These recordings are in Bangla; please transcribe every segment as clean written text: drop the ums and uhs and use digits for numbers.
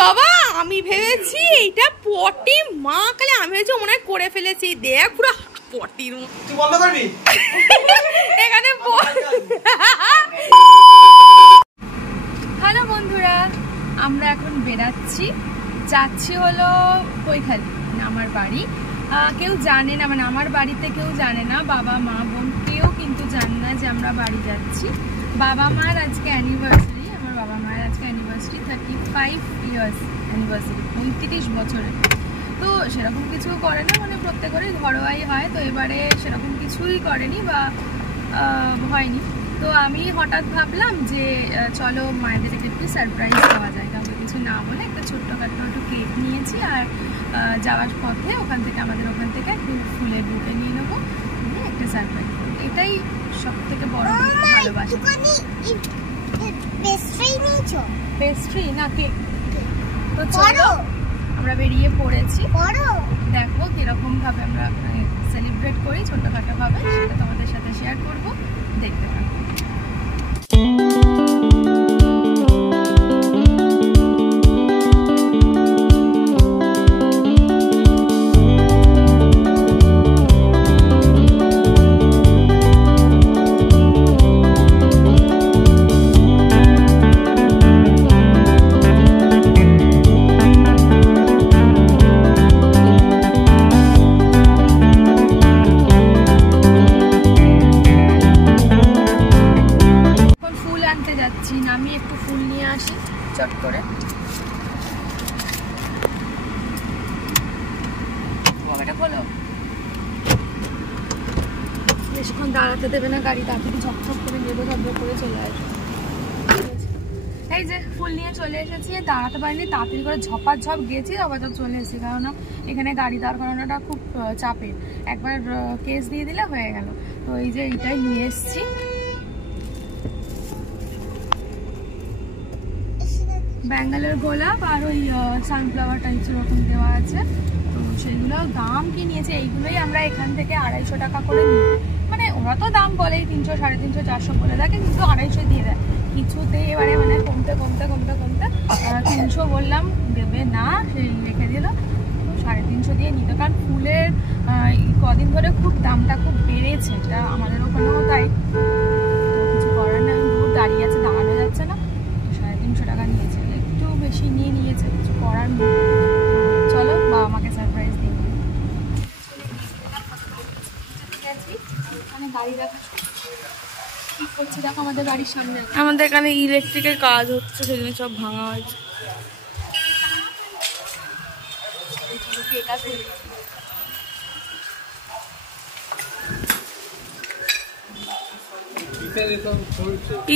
বাবা আমি ভেবেছি এটা পটি মা কালে আমি ভেবেছি মনে হয় করে ফেলেছি দেখ পুরো পটির তুই বন্ধ করবি এখানে হ্যালো বন্ধুরা আমরা এখন বেরাচ্ছি যাচ্ছি হলো কৈখালি আমার বাড়ি কেউ জানে না মানে আমার বাড়িতে কেউ জানে না বাবা মা বোন কেউ কিন্তু জানে না যে আমরা বাড়ি যাচ্ছি বাবা মার আজকে অ্যানিভার্সারি আমার বাবা মায়ের আজকে অ্যানিভার্সারি 35 ইয়ার্স অ্যানিভার্সারি 35 বছরের তো সেরকম কিছু করে না মানে প্রত্যেকেরই ঘরোয়াই হয় তো এবারে সেরকম কিছুই করেনি বা হয়নি তো আমি হঠাৎ ভাবলাম যে চলো মায়েদেরকে একটু সারপ্রাইজ দেওয়া যায় কাউকে কিছু না বলে একটা ছোট্টখাটো একটু কেক নিয়েছি আর যাওয়ার পথে ওখান থেকে আমাদের ওখান থেকে একটু ফুলের বুকে নিয়ে নেবো নিয়ে একটা সারপ্রাইজ করবো এটাই সব থেকে বড় ভালোবাসা পেস্ট্রি না কেক তো চলো আমরা বেরিয়ে পড়েছি দেখো কিরকম ভাবে আমরা সেলিব্রেট করি ছোটখাটো ভাবে সেটা তোমাদের সাথে শেয়ার করবো দেখতে পাবো আমি একটু ফুল নিয়ে আসি চট করে এটা খোলো বেশিক্ষণ দাঁড়াতে দেবে না গাড়ি তাড়াতাড়ি ঝকঝক করে নেবো ঝকঝক করে চলে আসবে এই যে ফুল নিয়ে চলে এসেছি দাঁড়াতে পারিনি তাড়াতাড়ি করে ঝপাঝপ গেছি ঝপাঝপ চলে এসেছি কারণ এখানে গাড়ি দাঁড় করানোটা খুব চাপের একবার কেস দিয়ে দিলে হয়ে গেল তো এই যে এইটাই নিয়ে এসেছি ব্যাঙ্গালোর গোলাপ আর ওই সানফ্লাওয়ার টাইপস এরকম দেওয়া আছে তো সেগুলো দাম কি নিয়েছে এইগুলোই আমরা এখান থেকে 250 টাকা করে নিই মানে ওরা তো দাম বলেই 300 350 400 বলে থাকে কিন্তু 250 দিয়ে দেয় কিছুতে এবারে মানে কমতে 300 বললাম দেবে না সেই রেখে দিল তো 350 দিয়ে নিত কারণ ফুলের কদিন ধরে খুব দামটা খুব বেড়েছে এটা আমাদের ওখানেও তাই কিছু করার না দূর দাঁড়িয়ে আছে দাঁড়ানো যাচ্ছে না 350 টাকা নিয়েছে একটু বেশি নিয়ে নিয়েছে কিছু করার নেই চলো বাবা মাকে সারপ্রাইজ দিই গাড়ি রাখা কি করছে দেখো আমাদের বাড়ির সামনে আমাদের এখানে ইলেকট্রিকের কাজ হচ্ছে সেজন্য সব ভাঙা হয়েছে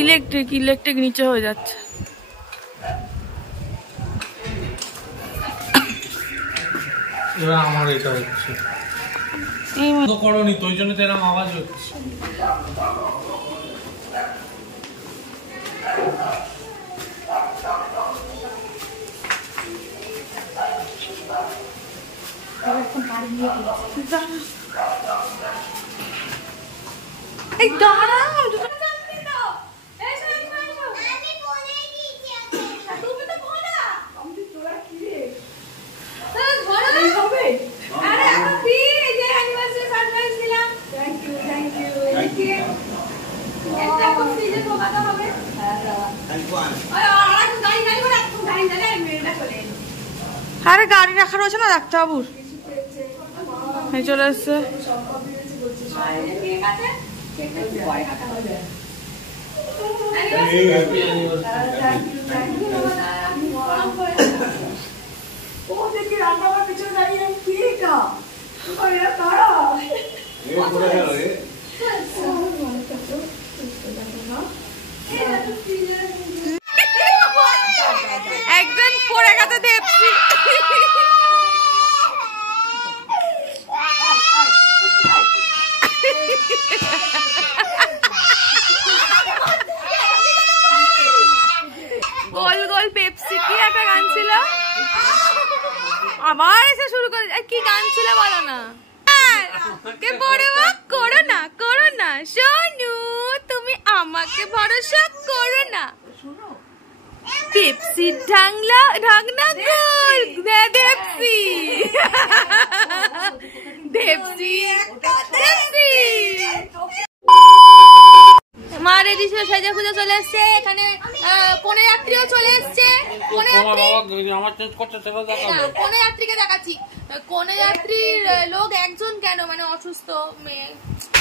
ইলেকট্রিক নিচে হয়ে যাচ্ছে আমার এটা হচ্ছে করনি তো ওই জন্য তো এরকম আওয়াজ হচ্ছে এই দাঁড়াও আরে গাড়ি রাখা রয়েছে না ডাক্তারবাবুর চলে এসছে একদম পড়ে গেছে দেখছি গোল গোল পেপসি কি একটা গান ছিল আবার এসে শুরু করে কি গান ছিল বলো না আমাকে ভরসা করো না, করো না সোনু, তুমি আমাকে ভরসা করো না। পেপসির ঢাকনা গোল, পেপসি পেপসি পেপসি। মা রেডি ছিল, সাজা খুঁজে চলে এসছে। এখানে কোনে যাত্রীও চলে এসছে। কোনে যাত্রীকে দেখাচ্ছি। কোনে যাত্রীর লোক একজন কেন, মানে অসুস্থ মেয়ে,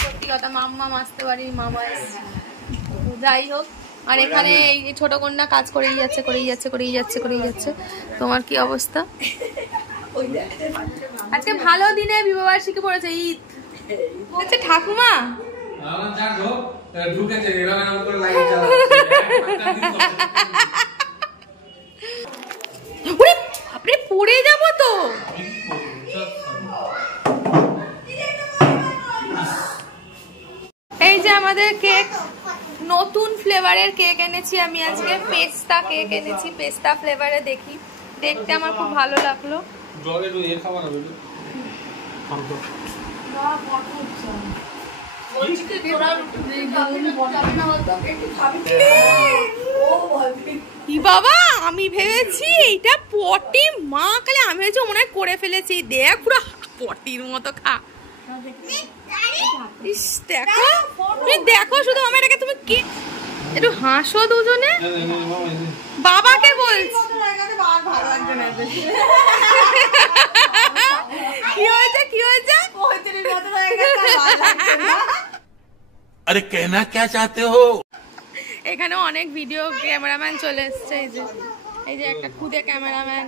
সত্যি কথা। মাম্মা আসতে পারি, মামা এসছে, যাই হোক। আর এখানে এই ছোট কন্যা কাজ করেই যাচ্ছে। তোমার কি অবস্থা? আজকে ভালো দিনে বিবাহবার্ষিকী পড়েছে, ঈদ। আচ্ছা ঠাকুমা আপনি পড়ে যাবো তো। এই যে আমাদের কেক, নতুন ফ্লেভারের কেক এনেছি আমি আজকে, পেস্তা কেক এনেছি, পেস্তা ফ্লেভারে। দেখি, দেখতে আমার খুব ভালো লাগলো। বাবা আমি ভেবেছি এটা পটি, মা কালে আমি ভেবেছি মনে হয় করে ফেলেছি। দেখ পুরো পটির মতো খা। দেখো তুমি, দেখো শুধু আমার এটাকে, তুমি কি একটু হাসো দুজনে। বাবাকে বলছি কি হয়েছে, কি হয়েছে? আরে কেনা কে চাতে হো? এখানে অনেক ভিডিও ক্যামেরাম্যান চলে এসছে। এই যে একটা খুদে ক্যামেরাম্যান।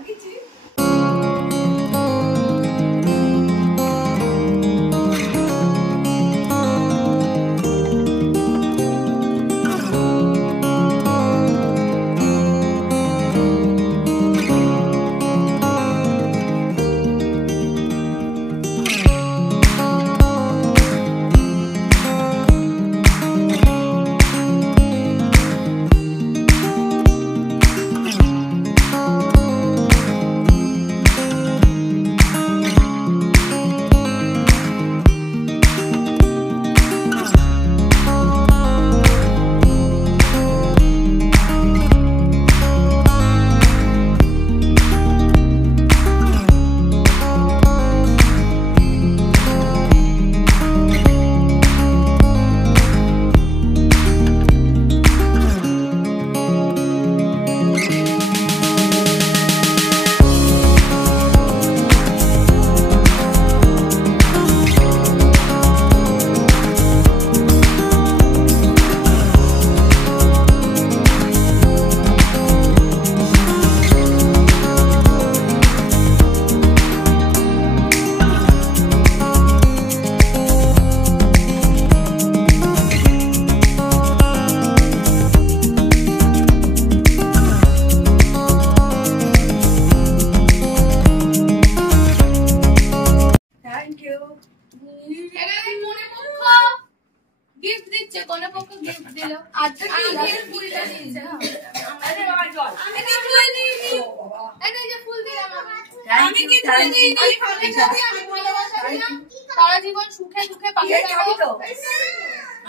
সারা জীবন সুখে দুঃখে পাশে থাকো।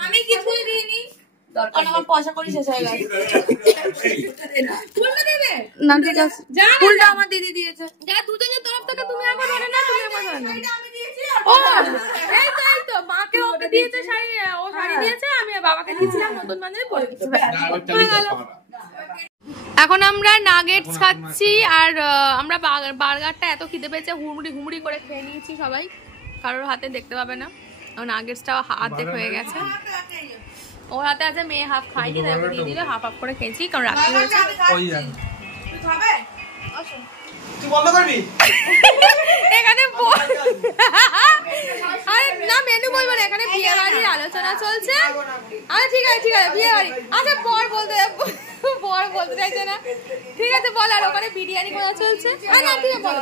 আমি কিছুই দিইনি, আমার পয়সা করি শেষ হয়ে গেছে। ফুলটা দেবে না? ঠিক আছে, ফুলটা আমার দিদি দিয়েছে। যা দুজনের তরফ থেকে, তুমি আমার ধরে না, তুমি আমার ধরে না। ও এই তো মাকে ওকে দিয়েছে শাড়ি, ও শাড়ি দিয়েছে, আমি বাবাকে দিয়েছিলাম নতুন বান্ধবী পরে দিয়েছে। এখন আমরা নাগেটস খাচ্ছি। আর আমরা বার্গারটা এত খিদে পেয়েছে, হুমড়ি করে খেয়ে নিয়েছি সবাই, কারোর হাতে দেখতে পাবে না। নাগেটসটাও অর্ধেক হয়ে গেছে, ওর হাতে আছে, মেয়ে হাফ খাইনি, তাই ওকে দিয়ে দিলে হাফ করে খেয়েছি, কারণ রাত্রি হয়েছে। এখানে আরে না মেনু বলবো না, এখানে বিয়ে বাড়ির আলোচনা চলছে। আচ্ছা ঠিক আছে বিয়ে বাড়ি, আচ্ছা পর বলতে চাইছে না, ঠিক আছে বল। আর ওখানে বিরিয়ানি করা চলছে। না ঠিক আছে বলো,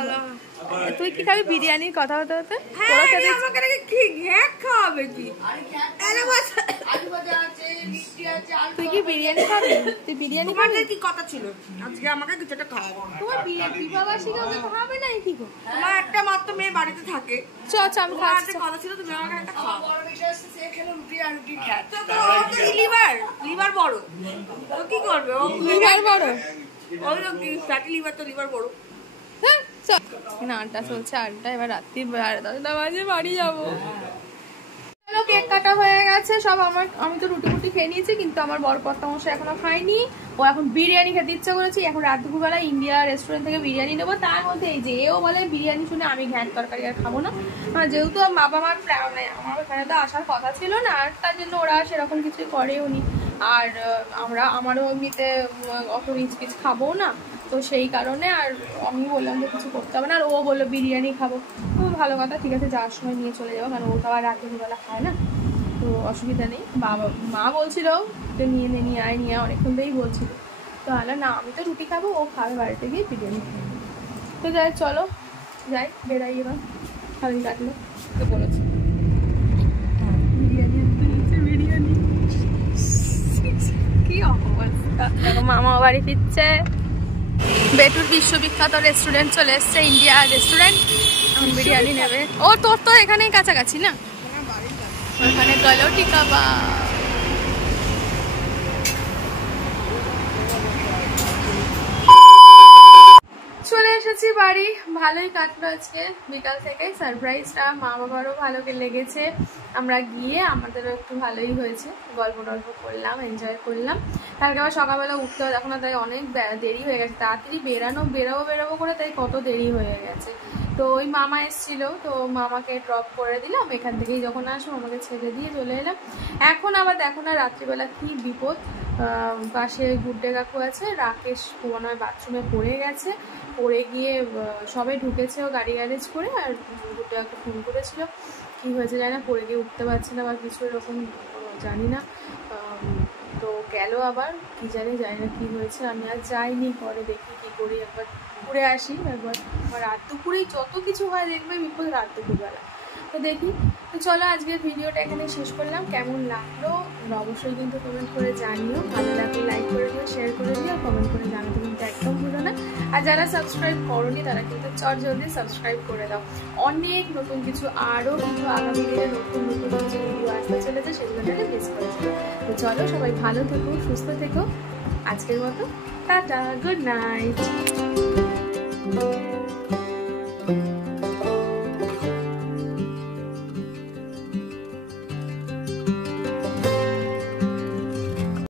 তুই কি খাবি? বিরিয়ানির কথা হতে হতে খাওয়াবে কি? তুই কি বিরিয়ানি খাবি? তুই বিরিয়ানি খাবি? কি কথা ছিল আজকে আমাকে কিছুটা খাওয়াবো? তোমার বিবাহবার্ষিকী ওকে খাওয়াবে না কি গো? তোমার একটা মাত্র মেয়ে বাড়িতে থাকে, চ আমি খাচ্ছি। কথা ছিল তুমি আমাকে একটা খাওয়াবো। লিভার বড়, ও কি করবে? ও লিভার বড়, ওই ফ্যাটি লিভার, তো লিভার বড়। হ্যাঁ চল। না আড্ডা চলছে, আড্ডা। এবার রাত্রির 10টা বাজে বাড়ি যাবো। চলো কেক কাটা হয়ে গেছে সব। আমি তো রুটি মুটি খেয়ে নিয়েছি, কিন্তু আমার বর কর্তামশাই এখনো খাইনি। ও এখন বিরিয়ানি খেতে ইচ্ছা করেছে। এখন রাত দুপুরবেলা ইন্ডিয়া রেস্টুরেন্ট থেকে বিরিয়ানি নেবো। তার মধ্যে এই যে এও বলে বিরিয়ানি শুনে আমি ঘ্যান তরকারি আর খাবো না। যেহেতু বাবা মার আমার ওখানে তো আসার কথা ছিল না, আর তার জন্য ওরা সেরকম কিছু করেও নি। আর আমারও এমনিতে অত রিচ পিচ খাবো না, তো সেই কারণে আর আমি বললাম যে কিছু করতে হবে না। আর ও বললো বিরিয়ানি খাবো। তো ভালো কথা, ঠিক আছে, যাওয়ার সময় নিয়ে চলে যাবো, কারণ ও তো আবার রাতের বেলা খায় না, তো অসুবিধা নেই। মা বলছিল যে নিয়ে আয় অনেকক্ষণ ধরেই বলছিল। তো আলো না, আমি তো রুটি খাবো, ও খাবে বাড়িতে গিয়ে বিরিয়ানি খাবো। তো যাই, চলো যাই, বেড়াই এবার। সারাদিন কাটলো তো বলেছি বিরিয়ানি কি অবস্থা। দেখো মামা বাড়ি ফিরছে। বেটুর বিশ্ববিখ্যাত রেস্টুরেন্ট চলে এসছে, ইন্ডিয়া রেস্টুরেন্ট। এখন বিরিয়ানি নেবে। ও তোর তো এখানেই কাছাকাছি না, ওখানে গেল টিকাবা। চলে এসেছি বাড়ি। ভালোই কাটলো আজকে বিকাল থেকে। সারপ্রাইজটা মা বাবারও ভালো লেগেছে। আমরা গিয়ে আমাদেরও একটু ভালোই হয়েছে, গল্প টল্প করলাম, এনজয় করলাম। কালকে আবার সকালবেলা উঠতে হয়, এখন তাই অনেক দেরি হয়ে গেছে। তাড়াতাড়ি বেরোবো করে তাই কত দেরি হয়ে গেছে। তো ওই মামা এসেছিল, তো মামাকে ড্রপ করে দিলাম। এখান থেকেই যখন আসবো আমাকে ছেড়ে দিয়ে চলে এলাম। এখন আবার দেখো না রাত্রিবেলা কি বিপদ। পাশে গুড্ডে কাকু আছে, রাকেশ মনে হয় বাথরুমে পড়ে গেছে। পড়ে গিয়ে সবে ঢুকেছে ও গাড়ি গ্যারেজ করে। আর গুড্ডে কাকু ফোন করেছিল, কি হয়েছে জানি না, পড়ে গিয়ে উঠতে পারছে না বা কিছু এরকম জানি না। তো গেল আবার, কি জানি না কি হয়েছে। আমি আর যাইনি, পরে দেখি কি করি, একবার ঘুরে আসি। একবার রাত দুপুরেই যত কিছু হয় দেখবে বিপদ রাত দুপুরবেলা। তো দেখি। তো চলো আজকের ভিডিওটা এখানে শেষ করলাম। কেমন লাগলো অবশ্যই কিন্তু কমেন্ট করে জানিও। ভালো লাগলে লাইক করে দিও, শেয়ার করে দিও, কমেন্ট করে জানাতে কিন্তু একদম ভুলো না। আর যারা সাবস্ক্রাইব করোনি তারা কিন্তু জলদি সাবস্ক্রাইব করে দাও। অনেক নতুন কিছু, আরও কিন্তু আগামী দিনে নতুন কিছু ভিডিও আসতে চলেছে, সেগুলোটাকে মিস করেছিল। তো চলো সবাই ভালো থেকো, সুস্থ থেকো। আজকের মতো টাটা, গুড নাইট।